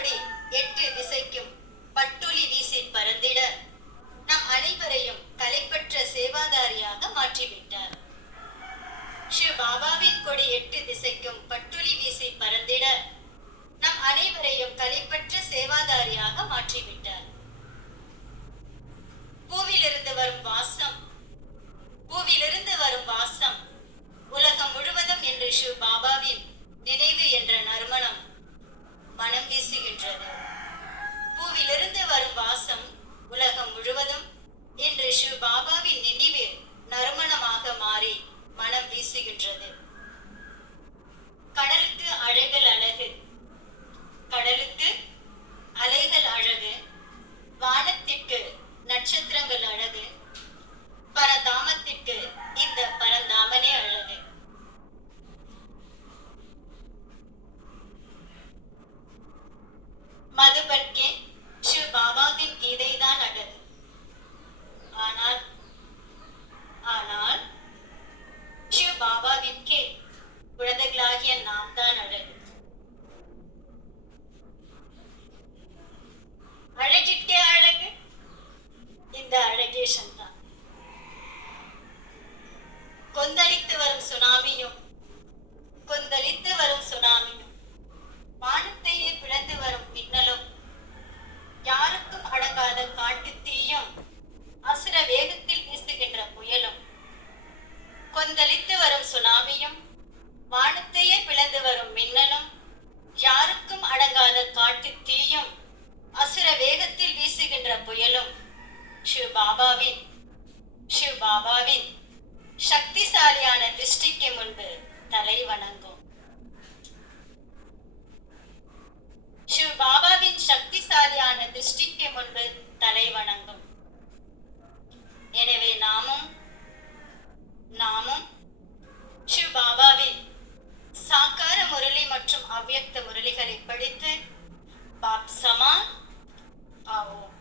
கொடி 8 திசைக்கும் பட்டொலி வீசி பறந்திட நம் அனைவரையும் கலைப்பற்ற சேவாதாரியாக மாற்றிவிட்டார். சிவ பாபாவின் கொடி 8 திசைக்கும் பட்டொலி வீசி பறந்திட நம் அனைவரையும் கலைப்பற்ற சேவாதாரியாக மாற்றிவிட்டார். பூவிலிருந்து வரும் வாசம் உலகம் முழுவதும் என்று சிவ பாபாவின் நினைவு என்ற நறுமணம் மனம் வீசுகின்றது. பூவிலிருந்து வரும் வாசம் உலகம் முழுவதும் என்று சிவ பாபாவின் நினைவு நறுமணமாக மாறி மனம் வீசுகின்றது. கடலுக்கு அலைகள் அழகு, வானத்திற்கு நட்சத்திரங்கள் அழகு, பரந்தாமத்திற்கு இந்த பரந்தாமனே அழகு. மதுபன்கே சிவ பாபாவின் கீதைதான் அழகு. ஆனால் சிவ பாபாவிற்கே குழந்தைகளாகிய நாம் தான் அழகு. அழகிற்கே அழகு இந்த அழகேசன் தான். கொந்தளித்து வரும் சுனாமியும் வானத்தையே பிளந்து வரும் மின்னலும், யாருக்கும் அடங்காத காட்டு தீயும், அசுர வேகத்தில் வீசுகின்ற புயலும். கொந்தளித்து வரும் சுனாமியும் வானத்தையே பிளந்து வரும் மின்னலும், யாருக்கும் அடங்காத காட்டு தீயும், அசுர வேகத்தில் வீசுகின்ற புயலும் சிவ பாபாவின் சக்திசாலியான திருஷ்டிக்கு முன்பு தலை வணங்கும். சிவ பாபாவின் சக்திசாலியான திருஷ்டிக்கு முன்பு தலை வணங்கும். எனவே நாமும் சிவ பாபாவின் சாக்கார முரளி மற்றும் அவ்யக்த முரளிகளை படித்து பாப் சமான் ஆவோம்.